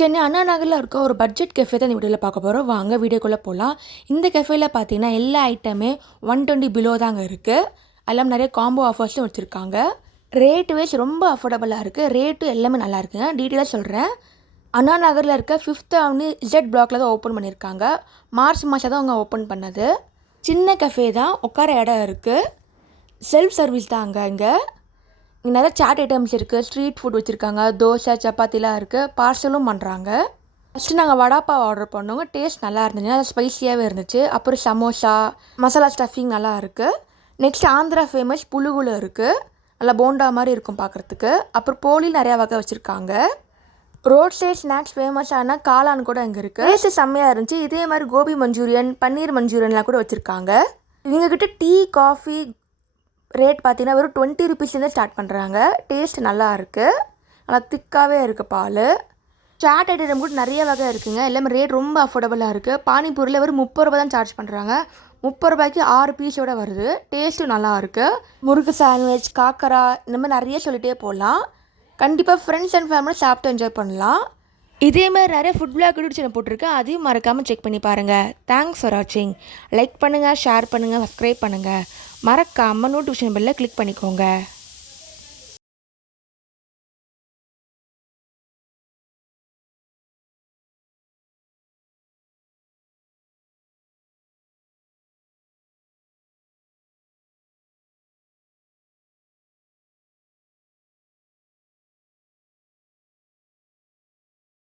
சென்னை அண்ணா நகரில் இருக்க ஒரு பட்ஜெட் கெஃபே தான் இந்த வீடியோவில் பார்க்க போகிறோம். வாங்க வீடியோக்குள்ளே போகலாம். இந்த கெஃபேல பார்த்தீங்கன்னா எல்லா ஐட்டமே 120 பிலோ தாங்க இருக்குது. எல்லாம் நிறைய காம்போ ஆஃபர்ஸும் வச்சுருக்காங்க. ரேட்டு வைஸ் ரொம்ப அஃபோர்டபுளாக இருக்குது. ரேட்டு எல்லாமே நல்லா இருக்குங்க. டீட்டெயிலாக சொல்கிறேன். அண்ணா நகரில் இருக்க 5th அவனி இசட் பிளாக்ல தான் ஓப்பன் பண்ணியிருக்காங்க. மார்ச் மாதம் தான் அவங்க ஓப்பன் பண்ணது. சின்ன கெஃபே தான், உட்கார இடம் இருக்குது. செல்ஃப் சர்வீஸ் தான் இங்கே நிறைய சாட் ஐட்டம்ஸ் இருக்குது. ஸ்ட்ரீட் ஃபுட் வச்சுருக்காங்க. தோசை, சப்பாத்திலாம் இருக்குது. பார்சலும் பண்ணுறாங்க. ஃபஸ்ட்டு நாங்கள் வடாப்பாவ் ஆர்டர் பண்ணோங்க. டேஸ்ட் நல்லா இருந்துச்சு. அது ஸ்பைஸியாகவே இருந்துச்சு. அப்புறம் சமோசா, மசாலா ஸ்டஃபிங் நல்லா இருக்குது. நெக்ஸ்ட் ஆந்திரா ஃபேமஸ் புழுகுல இருக்குது. நல்லா போண்டா மாதிரி இருக்கும் பார்க்குறதுக்கு. அப்புறம் போலி நிறையா வகை வச்சுருக்காங்க. ரோட் சைட் ஸ்நாக்ஸ் ஃபேமஸான காளான் கூட இங்கே இருக்குது. டேஸ்ட்டு செம்மையாக இருந்துச்சு. இதே மாதிரி கோபி மஞ்சூரியன், பன்னீர் மஞ்சூரியன்லாம் கூட வச்சுருக்காங்க. இவங்கக்கிட்ட டீ, காஃபி ரேட் பார்த்தீங்கன்னா வெறும் 20 ருபீஸ்லேருந்து ஸ்டார்ட் பண்ணுறாங்க. டேஸ்ட் நல்லா இருக்குது. நல்லா திக்காகவே இருக்குது பால். சாட் ஐட்டம் கூட நிறைய வகை இருக்குங்க. எல்லாமே ரேட் ரொம்ப அஃபோர்டபுளாக இருக்குது. பானிபூரியில் வெறும் 30 ரூபா தான் சார்ஜ் பண்ணுறாங்க. 30 ரூபாய்க்கு 6 பீஸோடு வருது. டேஸ்ட்டும் நல்லா இருக்குது. முறுக்கு சாண்ட்விச், காக்கரா, இந்த மாதிரி நிறைய சொல்லிகிட்டே போகலாம். கண்டிப்பாக ஃப்ரெண்ட்ஸ் அண்ட் ஃபேமிலி சாப்பிட்டு என்ஜாய் பண்ணலாம். இதேமாதிரி நிறைய ஃபுட் பிளாக் யூடியூப் சேனல் போட்டிருக்கேன். அதையும் மறக்காமல் செக் பண்ணி பாருங்கள். தேங்க்ஸ் ஃபார் வாட்சிங். லைக் பண்ணுங்கள், ஷேர் பண்ணுங்கள், சப்ஸ்கிரைப் பண்ணுங்கள். மறக்காமல் நோட்டிஃபிகேஷன் பெல்லை கிளிக் பண்ணிக்கோங்க.